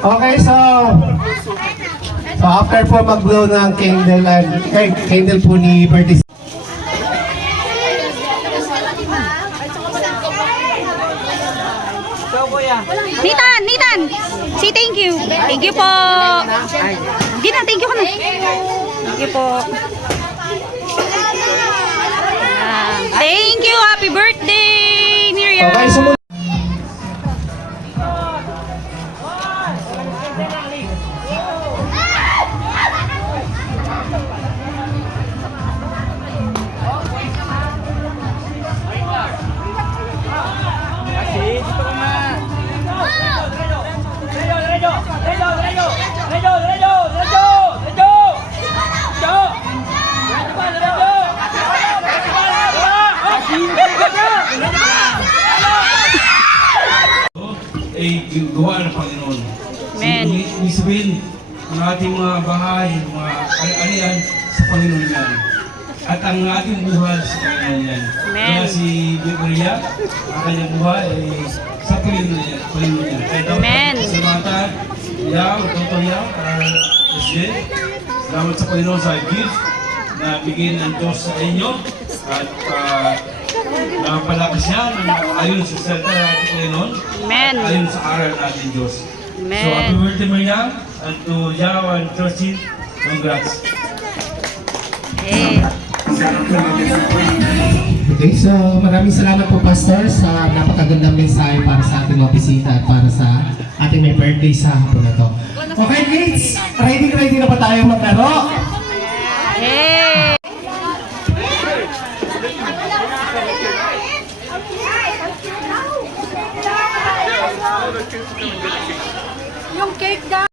Okay, so after po mag-blow ng candle, candle po ni birthday. Nathan, Nathan, say thank you. Thank you po. Gina, thank you ka na. Thank you po. Thank you. Happy birthday, Miriam. Okay, sumunod. Ay gawa ng Panginoon. Amen. Ibig sabihin, ang ating mga bahay, mga alian sa Panginoon yan. At ang ating buhay sa Panginoon yan. Amen. Kaya si Maria, ang kanyang buhay ay sa Panginoon yan. Kaya dapat Amen. sa mata, yaw, Dr. Yaw, President, salamat sa Panginoon sa gift na bigyan ng Diyos sa inyo. At napalakas yan ayon sa salita ng ating Panginoon. Amen. Ayon sa aral natin Diyos. Amen. So happy birthday Maria and to Yao and Thurston. Congrats. Hey. Okay, so maraming salamat po Pastor sa napakagandang mensahe para sa ating mga bisita at para sa ating may birthday sa hapon na to. Okay kids, ready na pa tayo maglaro? Hey. Yung cake daw.